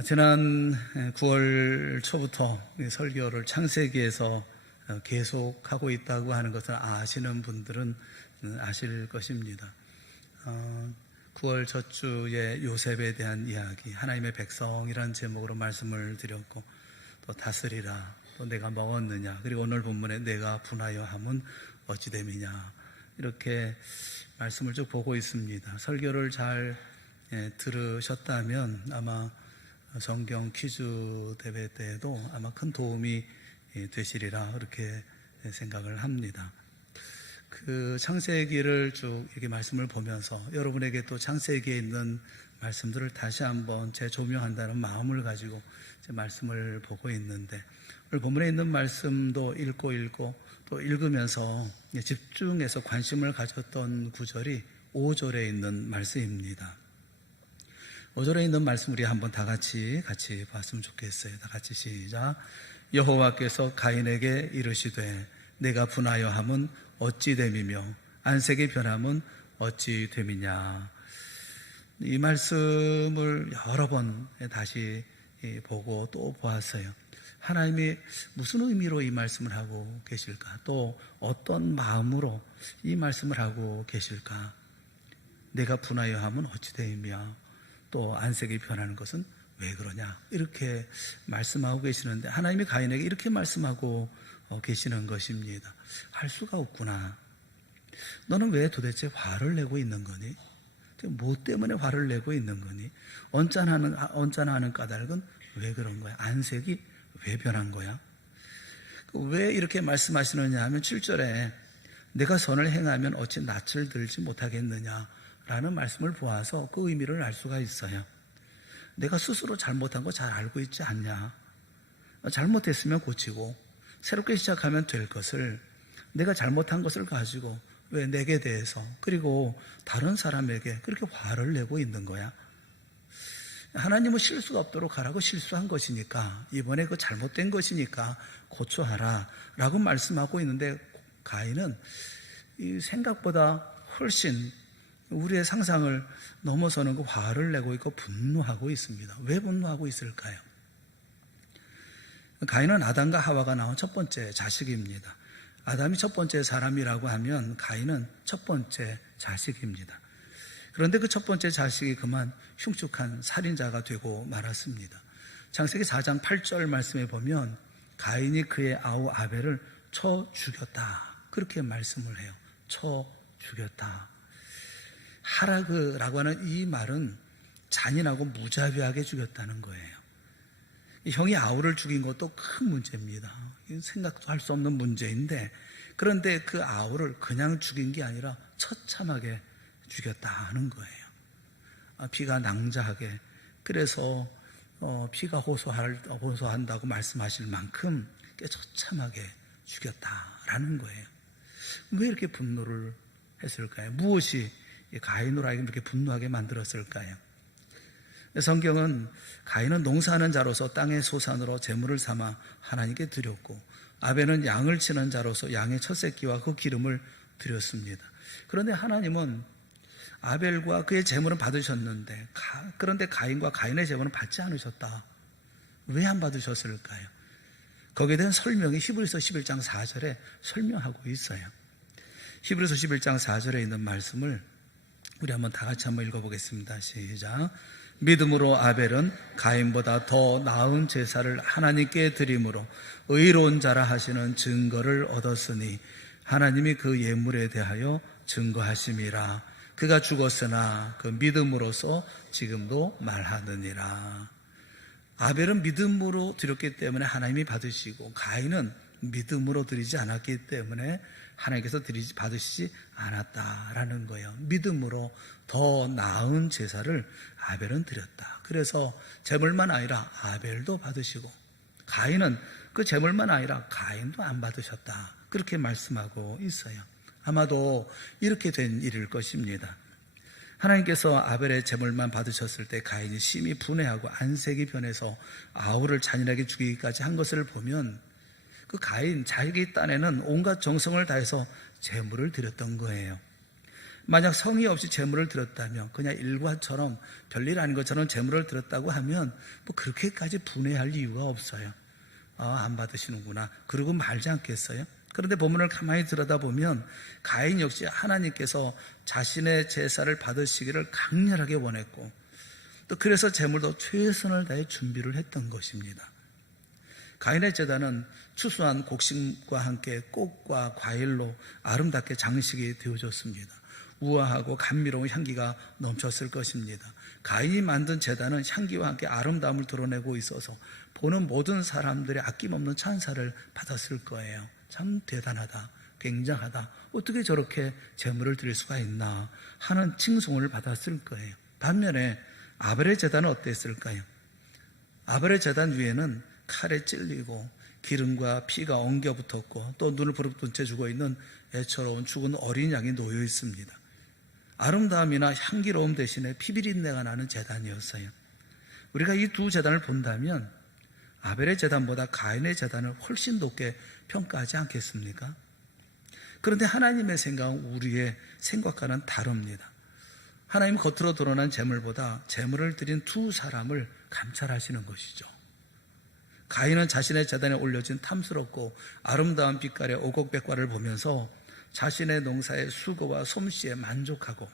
지난 9월 초부터 설교를 창세기에서 계속하고 있다고 하는 것을 아시는 분들은 아실 것입니다. 9월 첫 주에 요셉에 대한 이야기, 하나님의 백성이라는 제목으로 말씀을 드렸고, 또 다스리라, 또 내가 먹었느냐, 그리고 오늘 본문에 내가 분하여 함은 어찌 됨이냐, 이렇게 말씀을 쭉 보고 있습니다. 설교를 잘 들으셨다면 아마 성경 퀴즈 대회 때에도 아마 큰 도움이 되시리라 그렇게 생각을 합니다. 그 창세기를 쭉 이렇게 말씀을 보면서 여러분에게 또 창세기에 있는 말씀들을 다시 한번 재조명한다는 마음을 가지고 제 말씀을 보고 있는데, 오늘 본문에 있는 말씀도 읽고 또 읽으면서 집중해서 관심을 가졌던 구절이 5절에 있는 말씀입니다. 5절에 있는 말씀 우리 한번 다 같이 봤으면 좋겠어요. 다 같이 시작. 여호와께서 가인에게 이르시되 내가 분하여 함은 어찌 됨이며 안색이 변함은 어찌 됨이냐. 이 말씀을 여러 번 다시 보고 또 보았어요. 하나님이 무슨 의미로 이 말씀을 하고 계실까? 또 어떤 마음으로 이 말씀을 하고 계실까? 내가 분하여 함은 어찌 됨이며 또 안색이 변하는 것은 왜 그러냐, 이렇게 말씀하고 계시는데, 하나님이 가인에게 이렇게 말씀하고 계시는 것입니다. 할 수가 없구나. 너는 왜 도대체 화를 내고 있는 거니? 뭐 때문에 화를 내고 있는 거니? 언짢아하는 까닭은 왜 그런 거야? 안색이 왜 변한 거야? 왜 이렇게 말씀하시느냐 하면 7절에 내가 선을 행하면 어찌 낯을 들지 못하겠느냐 라는 말씀을 보아서 그 의미를 알 수가 있어요. 내가 스스로 잘못한 거 잘 알고 있지 않냐? 잘못했으면 고치고 새롭게 시작하면 될 것을, 내가 잘못한 것을 가지고 왜 내게 대해서 그리고 다른 사람에게 그렇게 화를 내고 있는 거야? 하나님은 실수가 없도록 하라고 실수한 것이니까, 이번에 그 잘못된 것이니까 고쳐하라 라고 말씀하고 있는데, 가인은 이 생각보다 훨씬 우리의 상상을 넘어서는 그 화를 내고 있고 분노하고 있습니다. 왜 분노하고 있을까요? 가인은 아담과 하와가 낳은 첫 번째 자식입니다. 아담이 첫 번째 사람이라고 하면 가인은 첫 번째 자식입니다. 그런데 그 첫 번째 자식이 그만 흉측한 살인자가 되고 말았습니다. 창세기 4장 8절 말씀에 보면 가인이 그의 아우 아벨을 쳐 죽였다, 그렇게 말씀을 해요. 쳐 죽였다. 하라그라고 하는 이 말은 잔인하고 무자비하게 죽였다는 거예요. 형이 아우를 죽인 것도 큰 문제입니다. 생각도 할 수 없는 문제인데, 그런데 그 아우를 그냥 죽인 게 아니라 처참하게 죽였다는 거예요. 피가 낭자하게, 그래서 피가 호소한다고 말씀하실 만큼 처참하게 죽였다라는 거예요. 왜 이렇게 분노를 했을까요? 무엇이 가인으로 하여금 이렇게 분노하게 만들었을까요? 성경은 가인은 농사하는 자로서 땅의 소산으로 제물을 삼아 하나님께 드렸고, 아벨은 양을 치는 자로서 양의 첫 새끼와 그 기름을 드렸습니다. 그런데 하나님은 아벨과 그의 제물은 받으셨는데, 그런데 가인과 가인의 제물은 받지 않으셨다. 왜 안 받으셨을까요? 거기에 대한 설명이 히브리서 11장 4절에 설명하고 있어요. 히브리서 11장 4절에 있는 말씀을 우리 한번 다 같이 한번 읽어보겠습니다. 시작. 믿음으로 아벨은 가인보다 더 나은 제사를 하나님께 드림으로 의로운 자라 하시는 증거를 얻었으니 하나님이 그 예물에 대하여 증거하심이라. 그가 죽었으나 그 믿음으로써 지금도 말하느니라. 아벨은 믿음으로 드렸기 때문에 하나님이 받으시고, 가인은 믿음으로 드리지 않았기 때문에 하나님께서 받으시지 않았다라는 거예요. 믿음으로 더 나은 제사를 아벨은 드렸다. 그래서 제물만 아니라 아벨도 받으시고, 가인은 그 제물만 아니라 가인도 안 받으셨다, 그렇게 말씀하고 있어요. 아마도 이렇게 된 일일 것입니다. 하나님께서 아벨의 제물만 받으셨을 때 가인이 심히 분해하고 안색이 변해서 아우를 잔인하게 죽이기까지 한 것을 보면, 그 가인 자기 딴에는 온갖 정성을 다해서 제물을 드렸던 거예요. 만약 성의 없이 제물을 드렸다면 그냥 일과처럼 별일 아닌 것처럼 제물을 드렸다고 하면 뭐 그렇게까지 분해할 이유가 없어요. 안 받으시는구나 그러고 말지 않겠어요? 그런데 본문을 가만히 들여다보면 가인 역시 하나님께서 자신의 제사를 받으시기를 강렬하게 원했고 또 그래서 제물도 최선을 다해 준비를 했던 것입니다. 가인의 제단은 추수한 곡식과 함께 꽃과 과일로 아름답게 장식이 되어졌습니다. 우아하고 감미로운 향기가 넘쳤을 것입니다. 가인이 만든 제단은 향기와 함께 아름다움을 드러내고 있어서 보는 모든 사람들이 아낌없는 찬사를 받았을 거예요. 참 대단하다, 굉장하다, 어떻게 저렇게 제물을 드릴 수가 있나 하는 칭송을 받았을 거예요. 반면에 아벨의 제단은 어땠을까요? 아벨의 제단 위에는 칼에 찔리고 기름과 피가 엉겨 붙었고 또 눈을 부릅뜬 채 죽어있는 애처로운 죽은 어린 양이 놓여 있습니다. 아름다움이나 향기로움 대신에 피비린내가 나는 제단이었어요. 우리가 이 두 제단을 본다면 아벨의 제단보다 가인의 제단을 훨씬 높게 평가하지 않겠습니까? 그런데 하나님의 생각은 우리의 생각과는 다릅니다. 하나님 겉으로 드러난 제물보다 제물을 드린 두 사람을 감찰하시는 것이죠. 가인은 자신의 제단에 올려진 탐스럽고 아름다운 빛깔의 오곡백과를 보면서 자신의 농사의 수고와 솜씨에 만족하고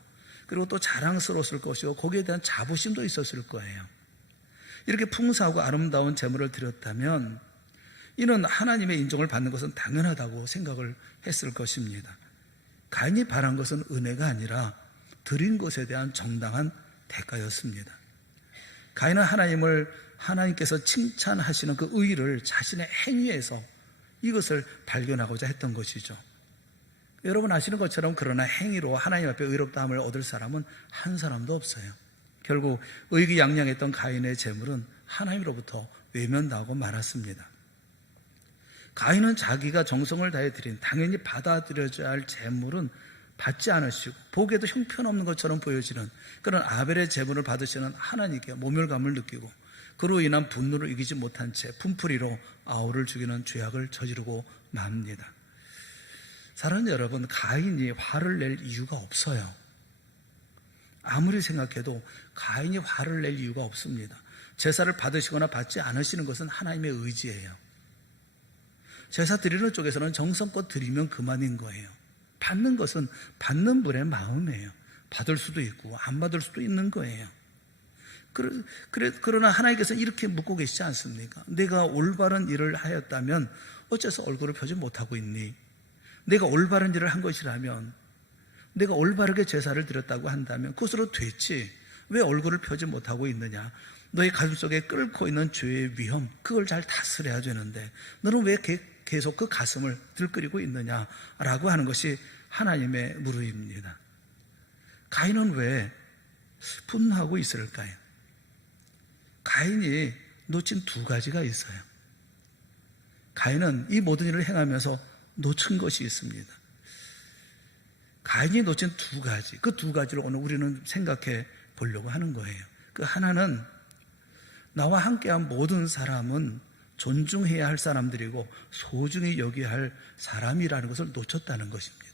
그리고 또 자랑스러웠을 것이고 거기에 대한 자부심도 있었을 거예요. 이렇게 풍성하고 아름다운 제물을 드렸다면 이는 하나님의 인정을 받는 것은 당연하다고 생각을 했을 것입니다. 가인이 바란 것은 은혜가 아니라 드린 것에 대한 정당한 대가였습니다. 가인은 하나님께서 칭찬하시는 그 의의를 자신의 행위에서 이것을 발견하고자 했던 것이죠. 여러분 아시는 것처럼 그러나 행위로 하나님 앞에 의롭다함을 얻을 사람은 한 사람도 없어요. 결국 의기양양했던 가인의 제물은 하나님으로부터 외면당하고 말았습니다. 가인은 자기가 정성을 다해 드린 당연히 받아들여져야 할 제물은 받지 않으시고 보기에도 형편없는 것처럼 보여지는 그런 아벨의 제물을 받으시는 하나님께 모멸감을 느끼고 그로 인한 분노를 이기지 못한 채 분풀이로 아우를 죽이는 죄악을 저지르고 맙니다. 사랑하는 여러분, 가인이 화를 낼 이유가 없어요. 아무리 생각해도 가인이 화를 낼 이유가 없습니다. 제사를 받으시거나 받지 않으시는 것은 하나님의 의지예요. 제사 드리는 쪽에서는 정성껏 드리면 그만인 거예요. 받는 것은 받는 분의 마음이에요. 받을 수도 있고 안 받을 수도 있는 거예요. 그러나 하나님께서는 이렇게 묻고 계시지 않습니까? 내가 올바른 일을 하였다면 어째서 얼굴을 펴지 못하고 있니? 내가 올바른 일을 한 것이라면 내가 올바르게 제사를 드렸다고 한다면 그것으로 됐지 왜 얼굴을 펴지 못하고 있느냐? 너의 가슴속에 끓고 있는 죄의 위험 그걸 잘 다스려야 되는데 너는 왜 계속 그 가슴을 들끓이고 있느냐라고 하는 것이 하나님의 물음입니다. 가인은 왜 분노하고 있을까요? 가인이 놓친 두 가지가 있어요. 가인은 이 모든 일을 행하면서 놓친 것이 있습니다. 가인이 놓친 두 가지, 그 두 가지를 오늘 우리는 생각해 보려고 하는 거예요. 그 하나는 나와 함께한 모든 사람은 존중해야 할 사람들이고 소중히 여겨야 할 사람이라는 것을 놓쳤다는 것입니다.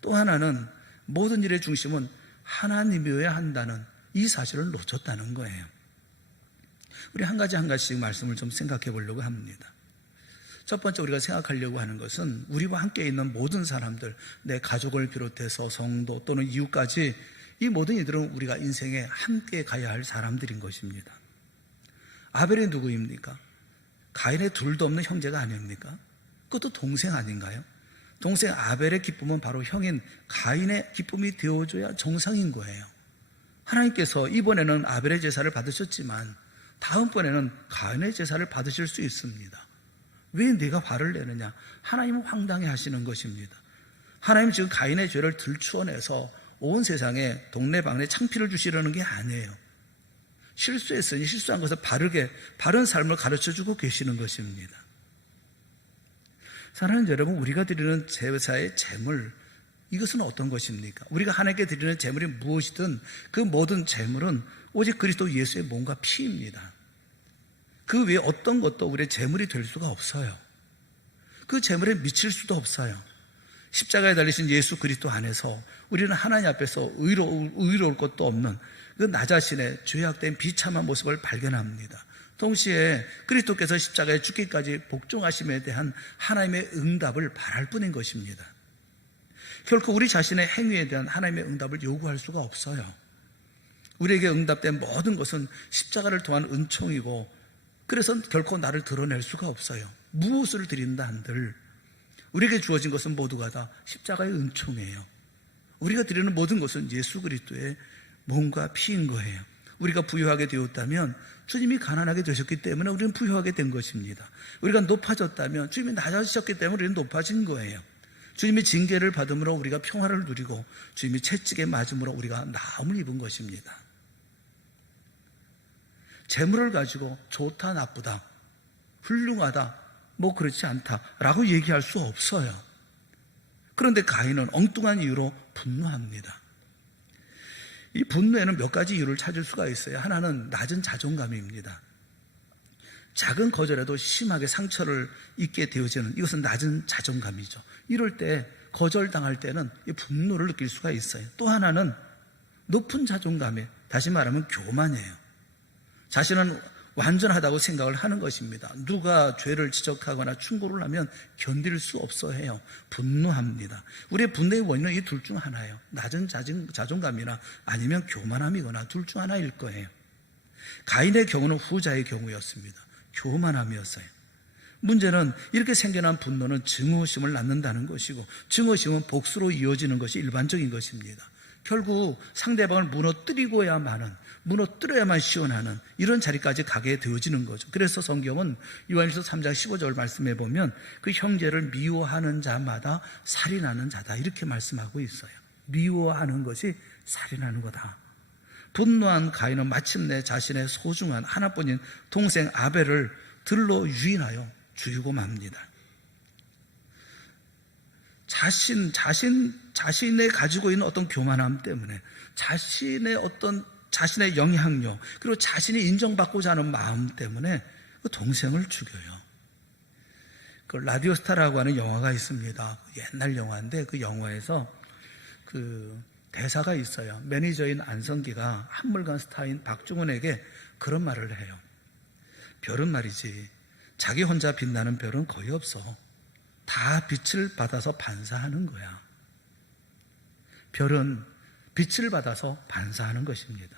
또 하나는 모든 일의 중심은 하나님이어야 한다는 이 사실을 놓쳤다는 거예요. 우리 한 가지씩 말씀을 좀 생각해 보려고 합니다. 첫 번째 우리가 생각하려고 하는 것은 우리와 함께 있는 모든 사람들, 내 가족을 비롯해서 성도 또는 이웃까지 이 모든 이들은 우리가 인생에 함께 가야 할 사람들인 것입니다. 아벨이 누구입니까? 가인의 둘도 없는 형제가 아닙니까? 그것도 동생 아닌가요? 동생 아벨의 기쁨은 바로 형인 가인의 기쁨이 되어줘야 정상인 거예요. 하나님께서 이번에는 아벨의 제사를 받으셨지만 다음번에는 가인의 제사를 받으실 수 있습니다. 왜 내가 화를 내느냐? 하나님은 황당해 하시는 것입니다. 하나님은 지금 가인의 죄를 들추어내서 온 세상에 동네방네 창피를 주시려는 게 아니에요. 실수했으니 실수한 것을 바른 삶을 가르쳐주고 계시는 것입니다. 사랑하는 여러분, 우리가 드리는 제사의 제물, 이것은 어떤 것입니까? 우리가 하나님께 드리는 제물이 무엇이든 그 모든 제물은 오직 그리스도 예수의 몸과 피입니다. 그 외에 어떤 것도 우리의 제물이 될 수가 없어요. 그 제물에 미칠 수도 없어요. 십자가에 달리신 예수 그리스도 안에서 우리는 하나님 앞에서 의로울 것도 없는 그 나 자신의 죄악된 비참한 모습을 발견합니다. 동시에 그리스도께서 십자가에 죽기까지 복종하심에 대한 하나님의 응답을 바랄 뿐인 것입니다. 결코 우리 자신의 행위에 대한 하나님의 응답을 요구할 수가 없어요. 우리에게 응답된 모든 것은 십자가를 통한 은총이고, 그래서 결코 나를 드러낼 수가 없어요. 무엇을 드린다 한들 우리에게 주어진 것은 모두가 다 십자가의 은총이에요. 우리가 드리는 모든 것은 예수 그리스도의 몸과 피인 거예요. 우리가 부유하게 되었다면 주님이 가난하게 되셨기 때문에 우리는 부유하게 된 것입니다. 우리가 높아졌다면 주님이 낮아지셨기 때문에 우리는 높아진 거예요. 주님이 징계를 받음으로 우리가 평화를 누리고, 주님이 채찍에 맞음으로 우리가 나음을 입은 것입니다. 재물을 가지고 좋다, 나쁘다, 훌륭하다, 뭐 그렇지 않다라고 얘기할 수 없어요. 그런데 가인은 엉뚱한 이유로 분노합니다. 이 분노에는 몇 가지 이유를 찾을 수가 있어요. 하나는 낮은 자존감입니다. 작은 거절에도 심하게 상처를 입게 되어지는, 이것은 낮은 자존감이죠. 이럴 때, 거절당할 때는 이 분노를 느낄 수가 있어요. 또 하나는 높은 자존감에, 다시 말하면 교만이에요. 자신은 완전하다고 생각을 하는 것입니다. 누가 죄를 지적하거나 충고를 하면 견딜 수 없어 해요. 분노합니다. 우리의 분노의 원인은 이 둘 중 하나예요. 낮은 자존감이나 아니면 교만함이거나 둘 중 하나일 거예요. 가인의 경우는 후자의 경우였습니다. 교만함이었어요. 문제는 이렇게 생겨난 분노는 증오심을 낳는다는 것이고, 증오심은 복수로 이어지는 것이 일반적인 것입니다. 결국 상대방을 무너뜨려야만 시원하는 이런 자리까지 가게 되어지는 거죠. 그래서 성경은 요한일서 3장 15절 말씀해 보면 그 형제를 미워하는 자마다 살인하는 자다, 이렇게 말씀하고 있어요. 미워하는 것이 살인하는 거다. 분노한 가인은 마침내 자신의 소중한 하나뿐인 동생 아벨을 들로 유인하여 죽이고 맙니다. 자신의 가지고 있는 어떤 교만함 때문에, 자신의 영향력, 그리고 자신이 인정받고자 하는 마음 때문에 그 동생을 죽여요. 그 라디오스타라고 하는 영화가 있습니다. 옛날 영화인데 그 영화에서 그 대사가 있어요. 매니저인 안성기가 한물간 스타인 박중훈에게 그런 말을 해요. 별은 말이지, 자기 혼자 빛나는 별은 거의 없어. 다 빛을 받아서 반사하는 거야. 별은 빛을 받아서 반사하는 것입니다.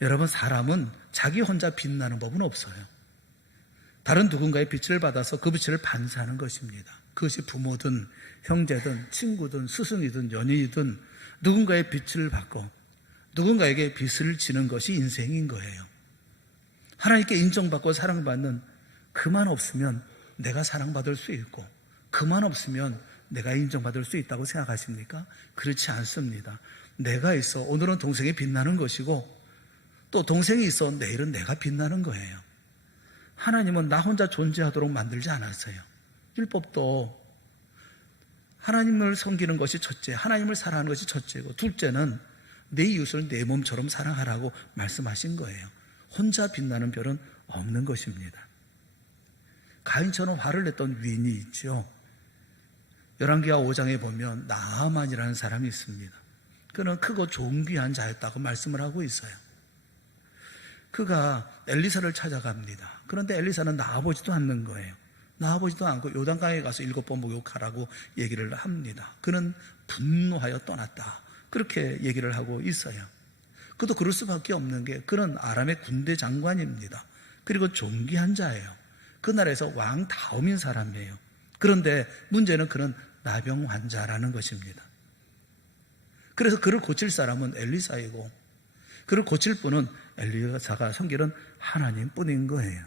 여러분, 사람은 자기 혼자 빛나는 법은 없어요. 다른 누군가의 빛을 받아서 그 빛을 반사하는 것입니다. 그것이 부모든 형제든 친구든 스승이든 연인이든 누군가의 빛을 받고 누군가에게 빛을 지는 것이 인생인 거예요. 하나님께 인정받고 사랑받는 그만 없으면 내가 사랑받을 수 있고, 그만 없으면 내가 인정받을 수 있다고 생각하십니까? 그렇지 않습니다. 내가 있어 오늘은 동생이 빛나는 것이고, 또 동생이 있어 내일은 내가 빛나는 거예요. 하나님은 나 혼자 존재하도록 만들지 않았어요. 율법도 하나님을 섬기는 것이 첫째, 하나님을 사랑하는 것이 첫째고, 둘째는 내 이웃을 내 몸처럼 사랑하라고 말씀하신 거예요. 혼자 빛나는 별은 없는 것입니다. 가인처럼 화를 냈던 위인이 있죠. 열왕기하 5장에 보면 나아만이라는 사람이 있습니다. 그는 크고 존귀한 자였다고 말씀을 하고 있어요. 그가 엘리사를 찾아갑니다. 그런데 엘리사는 나아보지도 않는 거예요. 나아보지도 않고 요단강에 가서 7번 목욕하라고 얘기를 합니다. 그는 분노하여 떠났다, 그렇게 얘기를 하고 있어요. 그도 그럴 수밖에 없는 게, 그는 아람의 군대 장관입니다. 그리고 존귀한 자예요. 그 나라에서 왕 다음인 사람이에요. 그런데 문제는 그는 나병 환자라는 것입니다. 그래서 그를 고칠 사람은 엘리사이고, 그를 고칠 분은 엘리사가 섬기는 하나님 뿐인 거예요.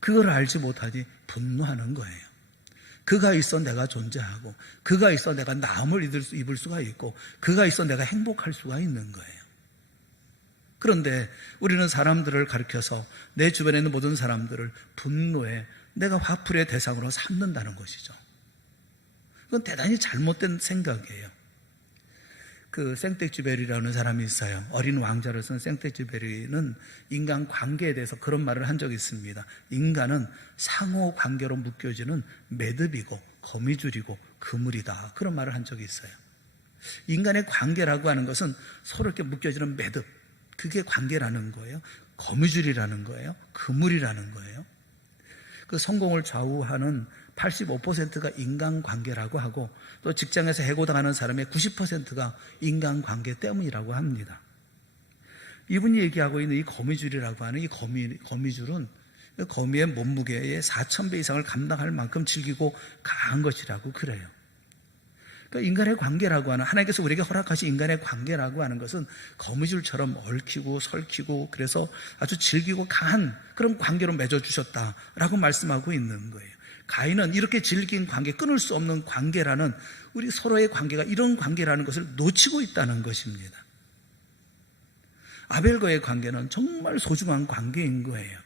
그걸 알지 못하니 분노하는 거예요. 그가 있어 내가 존재하고, 그가 있어 내가 나음을 입을 수가 있고, 그가 있어 내가 행복할 수가 있는 거예요. 그런데 우리는 사람들을 가리켜서 내 주변에 있는 모든 사람들을 분노에, 내가 화풀이의 대상으로 삼는다는 것이죠. 그건 대단히 잘못된 생각이에요. 그 생텍쥐베리라는 사람이 있어요. 어린 왕자를 쓴 생텍쥐베리는 인간 관계에 대해서 그런 말을 한 적이 있습니다. 인간은 상호 관계로 묶여지는 매듭이고 거미줄이고 그물이다. 그런 말을 한 적이 있어요. 인간의 관계라고 하는 것은 서로 이렇게 묶여지는 매듭, 그게 관계라는 거예요. 거미줄이라는 거예요. 그물이라는 거예요. 그 성공을 좌우하는 85%가 인간관계라고 하고, 또 직장에서 해고당하는 사람의 90%가 인간관계 때문이라고 합니다. 이분이 얘기하고 있는 이 거미줄이라고 하는 이 거미줄은 거미의 몸무게의 4,000배 이상을 감당할 만큼 질기고 강한 것이라고 그래요. 그러니까 인간의 관계라고 하는, 하나님께서 우리에게 허락하신 인간의 관계라고 하는 것은 거미줄처럼 얽히고 설키고, 그래서 아주 질기고 강한 그런 관계로 맺어주셨다라고 말씀하고 있는 거예요. 가인은 이렇게 질긴 관계, 끊을 수 없는 관계라는, 우리 서로의 관계가 이런 관계라는 것을 놓치고 있다는 것입니다. 아벨과의 관계는 정말 소중한 관계인 거예요.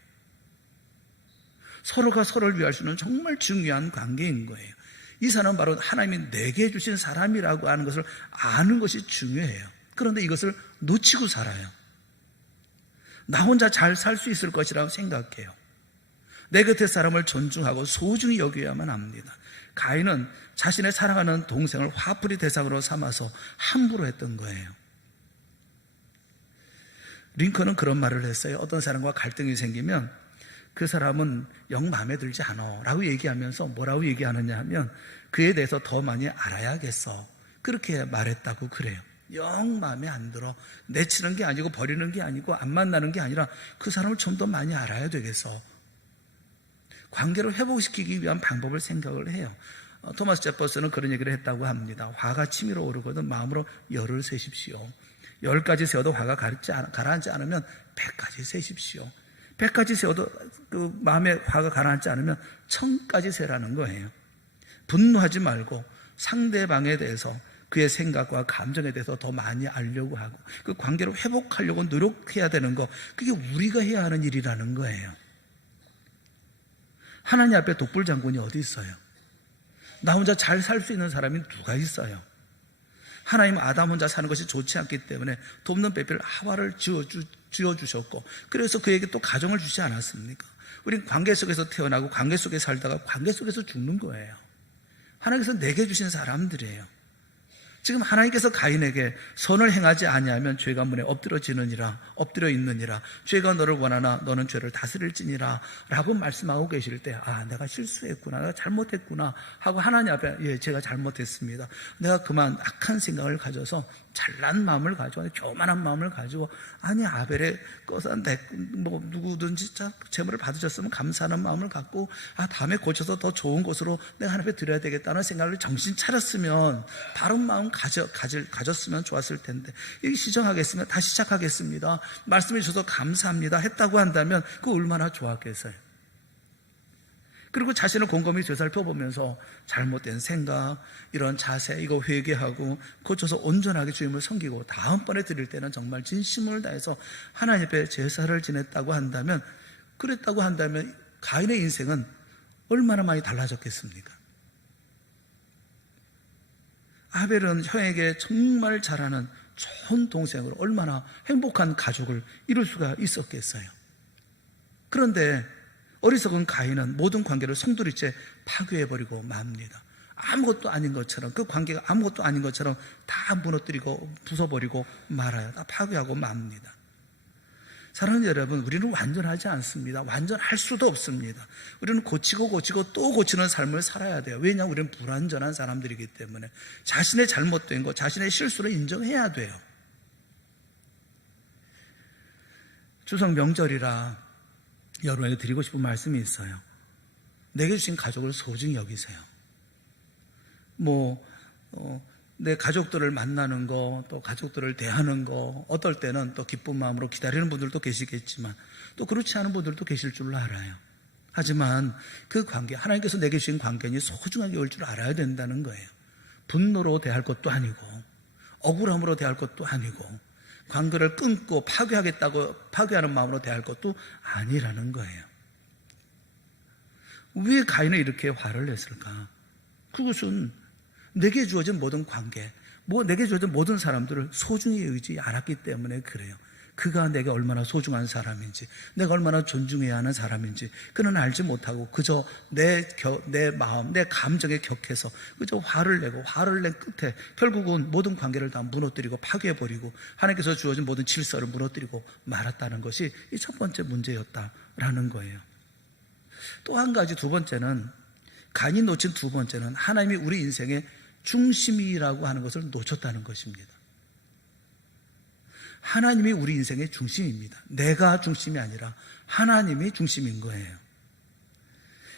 서로가 서로를 위할 수 있는 정말 중요한 관계인 거예요. 이 사람은 바로 하나님이 내게 주신 사람이라고 하는 것을 아는 것이 중요해요. 그런데 이것을 놓치고 살아요. 나 혼자 잘 살 수 있을 것이라고 생각해요. 내 곁에 사람을 존중하고 소중히 여겨야만 합니다. 가인은 자신의 사랑하는 동생을 화풀이 대상으로 삼아서 함부로 했던 거예요. 링컨은 그런 말을 했어요. 어떤 사람과 갈등이 생기면 그 사람은 영 마음에 들지 않아 라고 얘기하면서 뭐라고 얘기하느냐 하면, 그에 대해서 더 많이 알아야겠어, 그렇게 말했다고 그래요. 영 마음에 안 들어, 내치는 게 아니고 버리는 게 아니고 안 만나는 게 아니라 그 사람을 좀 더 많이 알아야 되겠어. 관계를 회복시키기 위한 방법을 생각을 해요. 토마스 제퍼슨은 그런 얘기를 했다고 합니다. 화가 치밀어 오르거든 마음으로 열을 세십시오. 10가지 세워도 화가 가라앉지 않으면 100가지 세십시오. 100가지 세워도 그 마음에 화가 가라앉지 않으면 1000가지 세라는 거예요. 분노하지 말고 상대방에 대해서, 그의 생각과 감정에 대해서 더 많이 알려고 하고, 그 관계를 회복하려고 노력해야 되는 거, 그게 우리가 해야 하는 일이라는 거예요. 하나님 앞에 독불장군이 어디 있어요? 나 혼자 잘 살 수 있는 사람이 누가 있어요? 하나님은 아담 혼자 사는 것이 좋지 않기 때문에 돕는 베베를 하와를 지어주셨고, 그래서 그에게 또 가정을 주지 않았습니까? 우린 관계 속에서 태어나고 관계 속에 살다가 관계 속에서 죽는 거예요. 하나님께서 내게 주신 사람들이에요. 지금 하나님께서 가인에게 선을 행하지 아니하면 죄가 문에 엎드려 있느니라, 죄가 너를 원하나 너는 죄를 다스릴지니라 라고 말씀하고 계실 때, 내가 실수했구나, 내가 잘못했구나 하고 하나님 앞에, 제가 잘못했습니다, 내가 그만 악한 생각을 가져서 잘난 마음을 가지고, 교만한 마음을 가지고, 아벨의 것은 누구든지 재물을 받으셨으면 감사하는 마음을 갖고, 다음에 고쳐서 더 좋은 곳으로 내가 하나님 앞에 드려야 되겠다는 생각을 정신 차렸으면, 바른 마음 가졌으면 좋았을 텐데, 여기 시정하겠습니다, 다시 시작하겠습니다, 말씀해 주셔서 감사합니다 했다고 한다면 그거 얼마나 좋았겠어요. 그리고 자신을 곰곰이 되살펴보면서 잘못된 생각, 이런 자세, 이거 회개하고 고쳐서 온전하게 주님을 섬기고 다음번에 드릴 때는 정말 진심을 다해서 하나님 앞에 제사를 지냈다고 한다면, 그랬다고 한다면 가인의 인생은 얼마나 많이 달라졌겠습니까? 아벨은 형에게 정말 잘하는 좋은 동생으로 얼마나 행복한 가족을 이룰 수가 있었겠어요. 그런데 어리석은 가인은 모든 관계를 송두리째 파괴해버리고 맙니다. 아무것도 아닌 것처럼, 그 관계가 아무것도 아닌 것처럼 다 무너뜨리고 부숴버리고 말아요. 다 파괴하고 맙니다. 사랑하는 여러분, 우리는 완전하지 않습니다. 완전할 수도 없습니다. 우리는 고치고 또 고치는 삶을 살아야 돼요. 왜냐하면 우리는 불완전한 사람들이기 때문에 자신의 잘못된 것, 자신의 실수를 인정해야 돼요. 추석 명절이라 여러분에게 드리고 싶은 말씀이 있어요. 내게 주신 가족을 소중히 여기세요. 내 가족들을 만나는 거, 또 가족들을 대하는 거, 어떨 때는 또 기쁜 마음으로 기다리는 분들도 계시겠지만 또 그렇지 않은 분들도 계실 줄로 알아요. 하지만 그 관계, 하나님께서 내게 주신 관계는 소중하게 올 줄 알아야 된다는 거예요. 분노로 대할 것도 아니고 억울함으로 대할 것도 아니고 관계를 끊고 파괴하는 마음으로 대할 것도 아니라는 거예요. 왜 가인은 이렇게 화를 냈을까? 그것은 내게 주어진 모든 관계, 내게 주어진 모든 사람들을 소중히 여기지 않았기 때문에 그래요. 그가 내게 얼마나 소중한 사람인지, 내가 얼마나 존중해야 하는 사람인지 그는 알지 못하고 그저 내 마음, 내 감정에 격해서 그저 화를 낸 끝에 결국은 모든 관계를 다 무너뜨리고 파괴해버리고 하나님께서 주어진 모든 질서를 무너뜨리고 말았다는 것이 이 첫 번째 문제였다라는 거예요. 또 한 가지, 두 번째는, 간이 놓친 두 번째는 하나님이 우리 인생의 중심이라고 하는 것을 놓쳤다는 것입니다. 하나님이 우리 인생의 중심입니다. 내가 중심이 아니라 하나님이 중심인 거예요.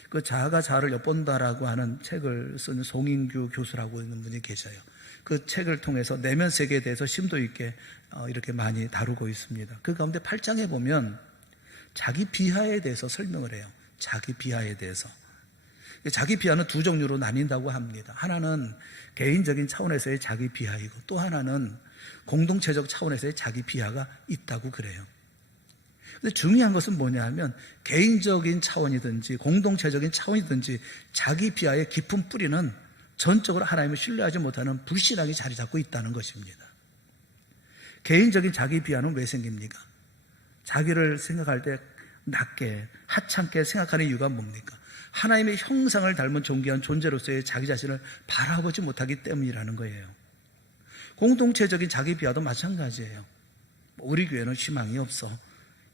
그 자아가 자아를 엿본다라고 하는 책을 쓴 송인규 교수라고 있는 분이 계셔요. 그 책을 통해서 내면 세계에 대해서 심도 있게 이렇게 많이 다루고 있습니다. 그 가운데 8장에 보면 자기 비하에 대해서 설명을 해요. 자기 비하에 대해서. 자기 비하는 두 종류로 나뉜다고 합니다. 하나는 개인적인 차원에서의 자기 비하이고, 또 하나는 공동체적 차원에서의 자기 비하가 있다고 그래요. 근데 중요한 것은 뭐냐 하면 개인적인 차원이든지 공동체적인 차원이든지 자기 비하의 깊은 뿌리는 전적으로 하나님을 신뢰하지 못하는 불신앙이 자리 잡고 있다는 것입니다. 개인적인 자기 비하는 왜 생깁니까? 자기를 생각할 때 낮게, 하찮게 생각하는 이유가 뭡니까? 하나님의 형상을 닮은 존귀한 존재로서의 자기 자신을 바라보지 못하기 때문이라는 거예요. 공동체적인 자기 비하도 마찬가지예요. 우리 교회는 희망이 없어.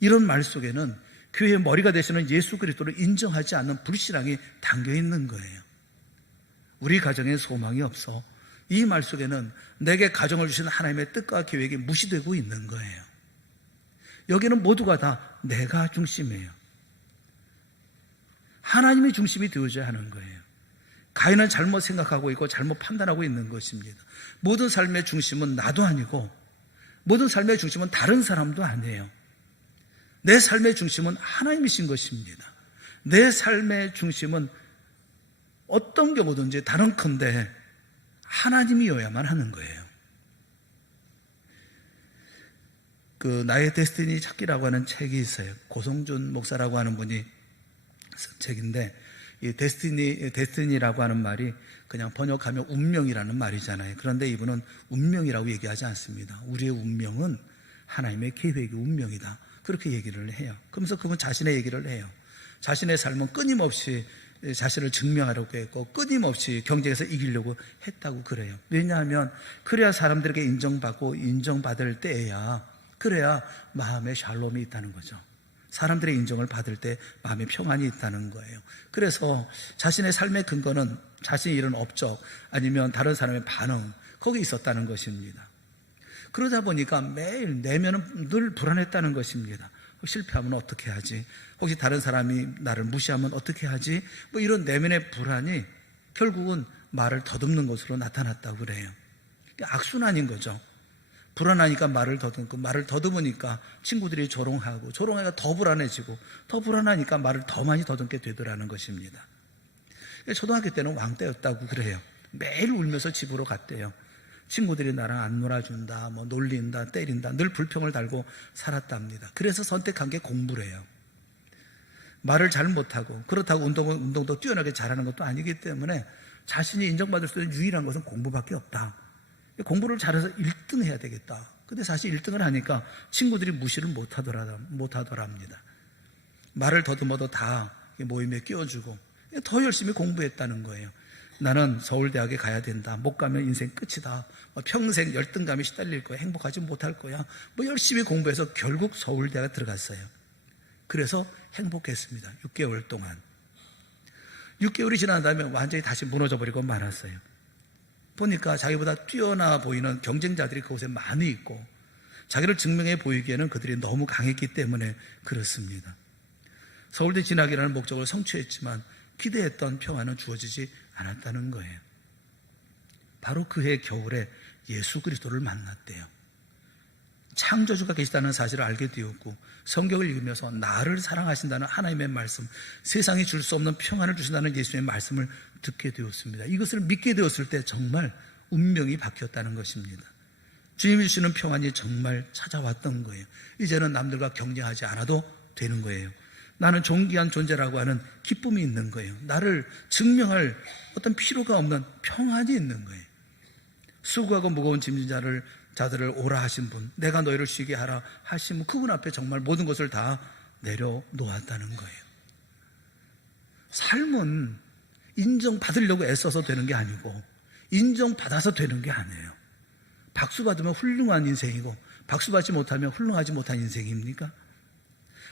이런 말 속에는 교회의 머리가 되시는 예수 그리스도를 인정하지 않는 불신앙이 담겨 있는 거예요. 우리 가정에 소망이 없어. 이 말 속에는 내게 가정을 주신 하나님의 뜻과 계획이 무시되고 있는 거예요. 여기는 모두가 다 내가 중심이에요. 하나님이 중심이 되어줘야 하는 거예요. 가인은 잘못 생각하고 있고 잘못 판단하고 있는 것입니다. 모든 삶의 중심은 나도 아니고 모든 삶의 중심은 다른 사람도 아니에요. 내 삶의 중심은 하나님이신 것입니다. 내 삶의 중심은 어떤 경우든지 다른컨대 하나님이어야만 하는 거예요. 그 나의 데스티니 찾기라고 하는 책이 있어요. 고성준 목사라고 하는 분이 쓴 책인데, 이 데스티니라고 하는 말이 그냥 번역하면 운명이라는 말이잖아요. 그런데 이분은 운명이라고 얘기하지 않습니다. 우리의 운명은 하나님의 계획의 운명이다, 그렇게 얘기를 해요. 그러면서 그분 자신의 얘기를 해요. 자신의 삶은 끊임없이 자신을 증명하려고 했고 끊임없이 경쟁에서 이기려고 했다고 그래요. 왜냐하면 그래야 사람들에게 인정받고 인정받을 때에야, 그래야 마음에 샬롬이 있다는 거죠. 사람들의 인정을 받을 때 마음의 평안이 있다는 거예요. 그래서 자신의 삶의 근거는 자신이 이룬 업적 아니면 다른 사람의 반응, 거기 있었다는 것입니다. 그러다 보니까 매일 내면은 늘 불안했다는 것입니다. 실패하면 어떻게 하지? 혹시 다른 사람이 나를 무시하면 어떻게 하지? 뭐 이런 내면의 불안이 결국은 말을 더듬는 것으로 나타났다고 그래요. 악순환인 거죠. 불안하니까 말을 더듬고, 말을 더듬으니까 친구들이 조롱하고, 조롱하니까 더 불안해지고, 더 불안하니까 말을 더 많이 더듬게 되더라는 것입니다. 초등학교 때는 왕따였다고 그래요. 매일 울면서 집으로 갔대요. 친구들이 나랑 안 놀아준다, 뭐 놀린다, 때린다, 늘 불평을 달고 살았답니다. 그래서 선택한 게 공부래요. 말을 잘 못하고, 그렇다고 운동도 뛰어나게 잘하는 것도 아니기 때문에 자신이 인정받을 수 있는 유일한 것은 공부밖에 없다. 공부를 잘해서 1등 해야 되겠다. 근데 사실 1등을 하니까 친구들이 무시를 못하더랍니다. 말을 더듬어도 다 모임에 끼워주고 더 열심히 공부했다는 거예요. 나는 서울대학에 가야 된다. 못 가면 인생 끝이다. 평생 열등감에 시달릴 거야. 행복하지 못할 거야. 열심히 공부해서 결국 서울대학에 들어갔어요. 그래서 행복했습니다. 6개월 동안. 6개월이 지난 다음에 완전히 다시 무너져 버리고 말았어요. 보니까 자기보다 뛰어나 보이는 경쟁자들이 그곳에 많이 있고 자기를 증명해 보이기에는 그들이 너무 강했기 때문에 그렇습니다. 서울대 진학이라는 목적을 성취했지만 기대했던 평안은 주어지지 않았다는 거예요. 바로 그해 겨울에 예수 그리스도를 만났대요. 창조주가 계시다는 사실을 알게 되었고 성경을 읽으면서 나를 사랑하신다는 하나님의 말씀, 세상이 줄 수 없는 평안을 주신다는 예수님의 말씀을 듣게 되었습니다. 이것을 믿게 되었을 때 정말 운명이 바뀌었다는 것입니다. 주님이 주시는 평안이 정말 찾아왔던 거예요. 이제는 남들과 경쟁하지 않아도 되는 거예요. 나는 존귀한 존재라고 하는 기쁨이 있는 거예요. 나를 증명할 어떤 필요가 없는 평안이 있는 거예요. 수고하고 무거운 짐진 자를 자들을 오라 하신 분, 내가 너희를 쉬게 하라 하신 분, 그분 앞에 정말 모든 것을 다 내려놓았다는 거예요. 삶은 인정받으려고 애써서 되는 게 아니고 인정받아서 되는 게 아니에요. 박수 받으면 훌륭한 인생이고 박수 받지 못하면 훌륭하지 못한 인생입니까?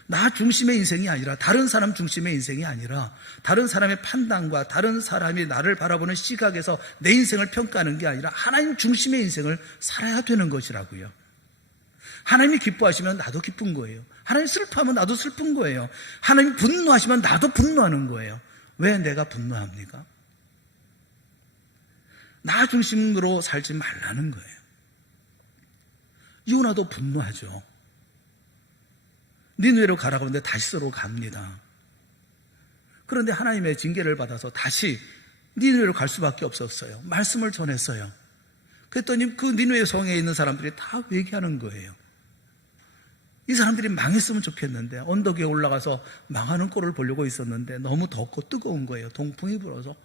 나 중심의 인생이 아니라, 다른 사람 중심의 인생이 아니라, 다른 사람의 판단과 다른 사람이 나를 바라보는 시각에서 내 인생을 평가하는 게 아니라 하나님 중심의 인생을 살아야 되는 것이라고요. 하나님이 기뻐하시면 나도 기쁜 거예요. 하나님 슬퍼하면 나도 슬픈 거예요. 하나님 분노하시면 나도 분노하는 거예요. 왜 내가 분노합니까? 나 중심으로 살지 말라는 거예요. 요나도 분노하죠. 니느웨로 가라고 하는데 다시스로 갑니다. 그런데 하나님의 징계를 받아서 다시 니느웨로 갈 수밖에 없었어요. 말씀을 전했어요. 그랬더니 그 니느웨 성에 있는 사람들이 다 회개하는 거예요. 이 사람들이 망했으면 좋겠는데, 언덕 위에 올라가서 망하는 꼴을 보려고 있었는데 너무 덥고 뜨거운 거예요. 동풍이 불어서.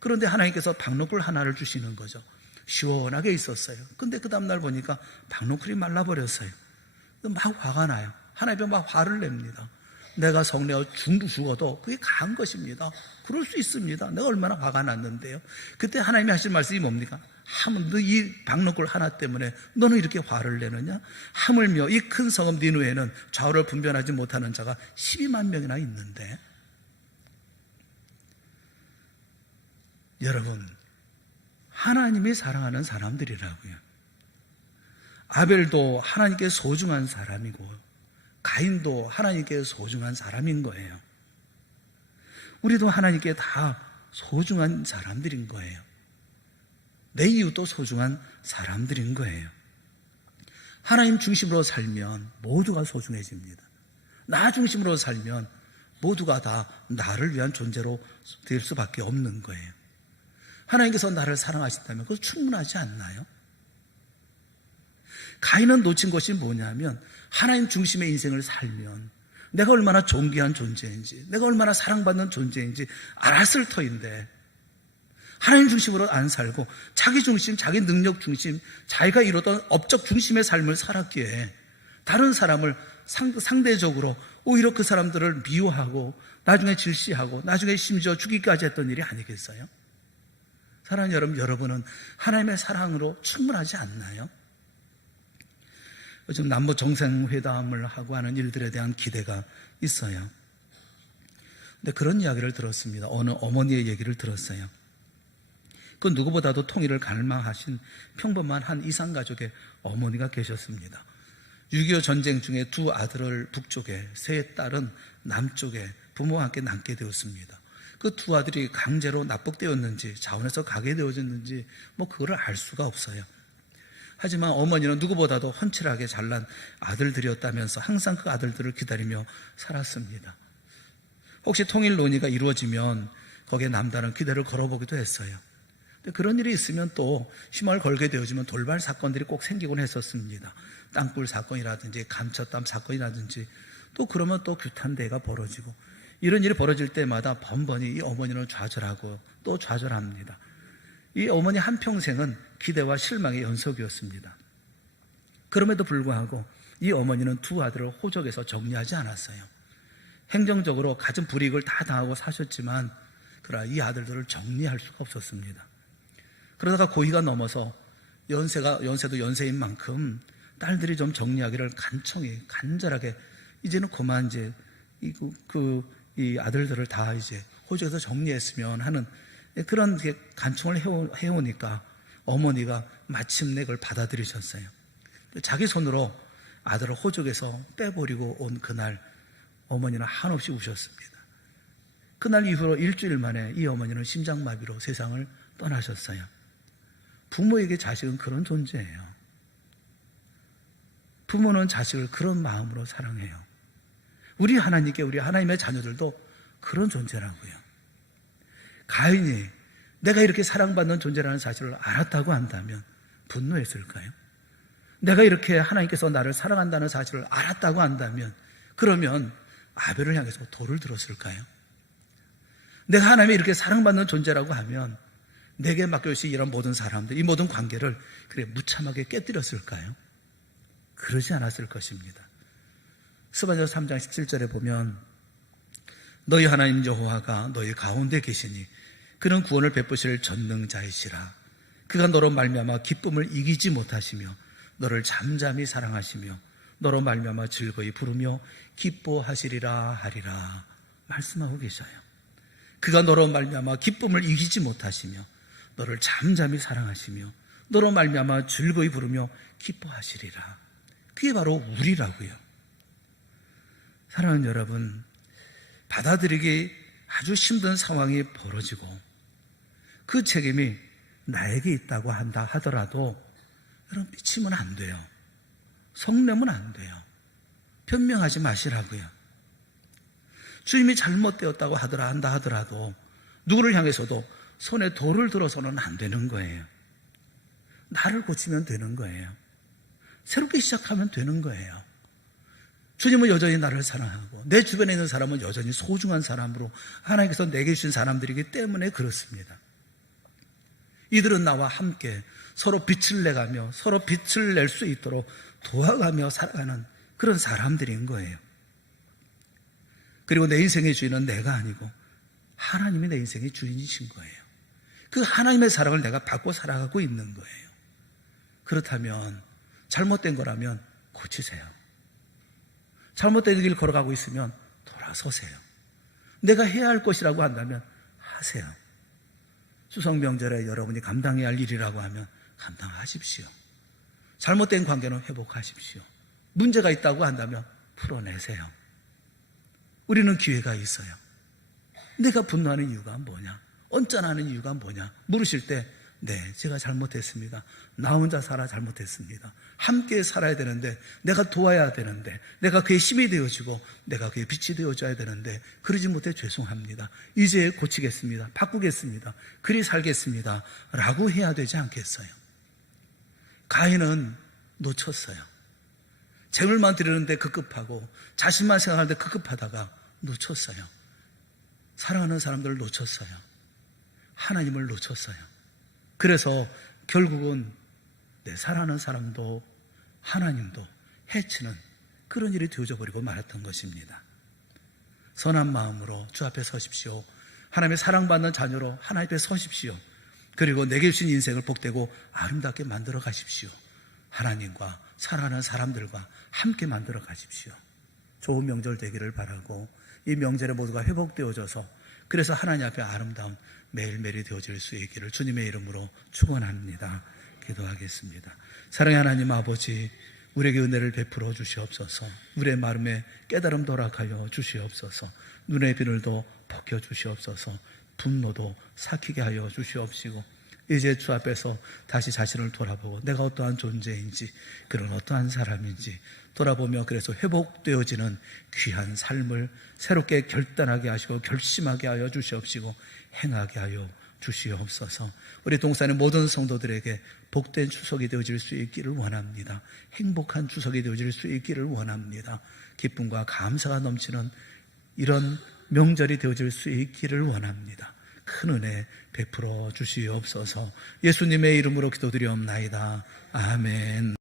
그런데 하나님께서 박노쿨 하나를 주시는 거죠. 시원하게 있었어요. 근데 그 다음날 보니까 박노쿨이 말라버렸어요. 막 화가 나요. 하나님이 막 화를 냅니다. 내가 성내어 죽어도 그게 강한 것입니다. 그럴 수 있습니다. 내가 얼마나 화가 났는데요. 그때 하나님이 하신 말씀이 뭡니까? 너 이 박노쿨 하나 때문에 너는 이렇게 화를 내느냐? 하물며 이 큰 성읍 니느웨에는 좌우를 분별하지 못하는 자가 12만 명이나 있는데. 여러분, 하나님이 사랑하는 사람들이라고요. 아벨도 하나님께 소중한 사람이고 가인도 하나님께 소중한 사람인 거예요. 우리도 하나님께 다 소중한 사람들인 거예요. 내 이웃도 소중한 사람들인 거예요. 하나님 중심으로 살면 모두가 소중해집니다. 나 중심으로 살면 모두가 다 나를 위한 존재로 될 수밖에 없는 거예요. 하나님께서 나를 사랑하신다면 그거 충분하지 않나요? 가인은 놓친 것이 뭐냐면, 하나님 중심의 인생을 살면 내가 얼마나 존귀한 존재인지, 내가 얼마나 사랑받는 존재인지 알았을 터인데, 하나님 중심으로 안 살고 자기 중심, 자기 능력 중심, 자기가 이루던 업적 중심의 삶을 살았기에 다른 사람을 상대적으로 오히려 그 사람들을 미워하고 나중에 질시하고 나중에 심지어 죽이기까지 했던 일이 아니겠어요? 사랑하는 여러분, 여러분은 하나님의 사랑으로 충분하지 않나요? 요즘 남북 정상회담을 하고 하는 일들에 대한 기대가 있어요. 근데 그런 이야기를 들었습니다. 어느 어머니의 얘기를 들었어요. 그 누구보다도 통일을 갈망하신 평범한 한 이산가족의 어머니가 계셨습니다. 6.25 전쟁 중에 두 아들을 북쪽에, 세 딸은 남쪽에 부모와 함께 남게 되었습니다. 그 두 아들이 강제로 납북되었는지 자원해서 가게 되어졌는지 그거를 알 수가 없어요. 하지만 어머니는 누구보다도 헌칠하게 잘난 아들들이었다면서 항상 그 아들들을 기다리며 살았습니다. 혹시 통일 논의가 이루어지면 거기에 남다른 기대를 걸어보기도 했어요. 근데 그런 일이 있으면 또 희망을 걸게 되어지면 돌발 사건들이 꼭 생기곤 했었습니다. 땅굴 사건이라든지 감췄담 사건이라든지, 또 그러면 또 규탄대가 벌어지고, 이런 일이 벌어질 때마다 번번이 이 어머니는 좌절하고 또 좌절합니다. 이 어머니 한평생은 기대와 실망의 연속이었습니다. 그럼에도 불구하고 이 어머니는 두 아들을 호적에서 정리하지 않았어요. 행정적으로 갖은 불이익을 다 당하고 사셨지만 그러나 이 아들들을 정리할 수가 없었습니다. 그러다가 고의가 넘어서 연세도 연세인 만큼 딸들이 좀 정리하기를 간절하게 이제는 그만 이제 이 아들들을 다 이제 호적에서 정리했으면 하는 그런 간청을 해오니까 어머니가 마침내 그걸 받아들이셨어요. 자기 손으로 아들을 호적에서 빼버리고 온 그날 어머니는 한없이 우셨습니다. 그날 이후로 일주일 만에 이 어머니는 심장마비로 세상을 떠나셨어요. 부모에게 자식은 그런 존재예요. 부모는 자식을 그런 마음으로 사랑해요. 우리 하나님께, 우리 하나님의 자녀들도 그런 존재라고요. 가인이 내가 이렇게 사랑받는 존재라는 사실을 알았다고 한다면 분노했을까요? 내가 이렇게 하나님께서 나를 사랑한다는 사실을 알았다고 한다면 그러면 아벨을 향해서 돌을 들었을까요? 내가 하나님의 이렇게 사랑받는 존재라고 하면 내게 맡겨주신 이런 모든 사람들, 이 모든 관계를 그래 무참하게 깨뜨렸을까요? 그러지 않았을 것입니다. 스바냐 3장 17절에 보면 너희 하나님 여호와가 너희 가운데 계시니 그는 구원을 베푸실 전능자이시라. 그가 너로 말미암아 기쁨을 이기지 못하시며 너를 잠잠히 사랑하시며 너로 말미암아 즐거이 부르며 기뻐하시리라 하리라 말씀하고 계셔요. 그가 너로 말미암아 기쁨을 이기지 못하시며 너를 잠잠히 사랑하시며 너로 말미암아 즐거이 부르며 기뻐하시리라. 그게 바로 우리라고요. 사랑하는 여러분, 받아들이기 아주 힘든 상황이 벌어지고 그 책임이 나에게 있다고 한다 하더라도 여러분 삐치면 안 돼요. 성내면 안 돼요. 변명하지 마시라고요. 주님이 잘못되었다고 한다 하더라도 누구를 향해서도 손에 돌을 들어서는 안 되는 거예요. 나를 고치면 되는 거예요. 새롭게 시작하면 되는 거예요. 주님은 여전히 나를 사랑하고 내 주변에 있는 사람은 여전히 소중한 사람으로 하나님께서 내게 주신 사람들이기 때문에 그렇습니다. 이들은 나와 함께 서로 빛을 내가며 서로 빛을 낼 수 있도록 도와가며 살아가는 그런 사람들인 거예요. 그리고 내 인생의 주인은 내가 아니고 하나님이 내 인생의 주인이신 거예요. 그 하나님의 사랑을 내가 받고 살아가고 있는 거예요. 그렇다면 잘못된 거라면 고치세요. 잘못된 길 걸어가고 있으면 돌아서세요. 내가 해야 할 것이라고 한다면 하세요. 추석 명절에 여러분이 감당해야 할 일이라고 하면 감당하십시오. 잘못된 관계는 회복하십시오. 문제가 있다고 한다면 풀어내세요. 우리는 기회가 있어요. 내가 분노하는 이유가 뭐냐? 언짢아하는 이유가 뭐냐? 물으실 때 네, 제가 잘못했습니다. 나 혼자 살아 잘못했습니다. 함께 살아야 되는데, 내가 도와야 되는데, 내가 그의 힘이 되어지고 내가 그의 빛이 되어줘야 되는데 그러지 못해 죄송합니다. 이제 고치겠습니다. 바꾸겠습니다. 그리 살겠습니다. 라고 해야 되지 않겠어요? 가인은 놓쳤어요. 재물만 드리는데 급급하고 자신만 생각하는데 급급하다가 놓쳤어요. 사랑하는 사람들을 놓쳤어요. 하나님을 놓쳤어요. 그래서 결국은 내 사랑하는 사람도 하나님도 해치는 그런 일이 되어져 버리고 말았던 것입니다. 선한 마음으로 주 앞에 서십시오. 하나님의 사랑받는 자녀로 하나님 앞에 서십시오. 그리고 내게 주신 인생을 복되고 아름답게 만들어 가십시오. 하나님과 사랑하는 사람들과 함께 만들어 가십시오. 좋은 명절 되기를 바라고 이 명절에 모두가 회복되어져서 그래서 하나님 앞에 아름다운 매일매일이 되어질 수 있기를 주님의 이름으로 축원합니다. 기도하겠습니다. 사랑의 하나님 아버지, 우리에게 은혜를 베풀어 주시옵소서. 우리의 마음에 깨달음 도락하여 주시옵소서. 눈의 비늘도 벗겨 주시옵소서. 분노도 삭히게 하여 주시옵시고 이제 주 앞에서 다시 자신을 돌아보고 내가 어떠한 존재인지 그런 어떠한 사람인지 돌아보며 그래서 회복되어지는 귀한 삶을 새롭게 결단하게 하시고 결심하게 하여 주시옵시고 행하게 하여 주시옵소서. 우리 동산의 모든 성도들에게 복된 추석이 되어질 수 있기를 원합니다. 행복한 추석이 되어질 수 있기를 원합니다. 기쁨과 감사가 넘치는 이런 명절이 되어질 수 있기를 원합니다. 큰 은혜 베풀어 주시옵소서. 예수님의 이름으로 기도드리옵나이다. 아멘.